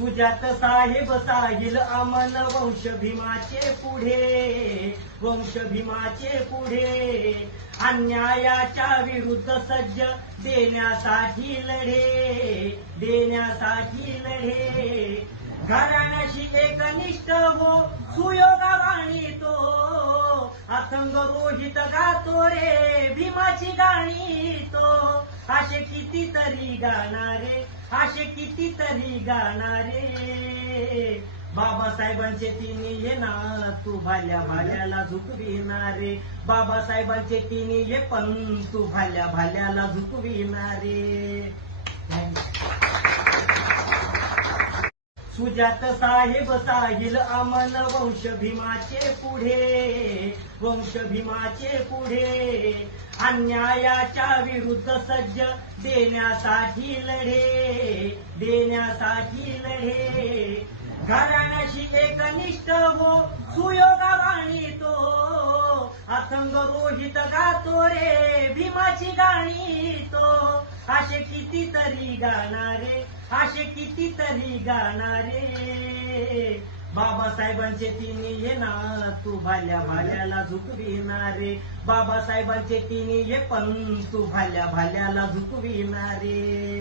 सुजात साहेब साहिल अमन वंश भीमाचे पुढे वंश भीमाचे पुढे. अन्यायाच्या विरुद्ध सज्ज देण्यासाठी लढे देण्यासाठी लढे. घराण्याशी एकनिष्ठ हो सुयोगावाणी तो अथंग रोहित गातो रे भीमाची गाणी तो असे कितीतरी गाणारे असे कितीतरी गाणारे. बाबासाहेबांचे तिन्ही ये ना तू भाल्या भाल्याला झुकविणारे बाबासाहेबांचे तिन्ही ये पण तू भाल्या भाल्याला झुकविणारे सुजात साहेब साहिल अमन वंश भीमाचे पुढे वंश भीमाचे पुढे. अन्यायाच्या विरुद्ध सज्ज देण्यासाठी लढे देण्यासाठी लढे. घराण्याशी एकनिष्ठ हो सुयोगावाणी तो हो. अथंग रोहित गातो रे भीमाची गाणी तो असे कितीतरी गाणारे असे कितीतरी गाणारे. बाबासाहेबांचे तिन्ही ये ना तू भाल्या भाल्याला झुकविणारे बाबासाहेबांचे तिन्ही ये पण तू भाल्या भाल्याला झुकविणारे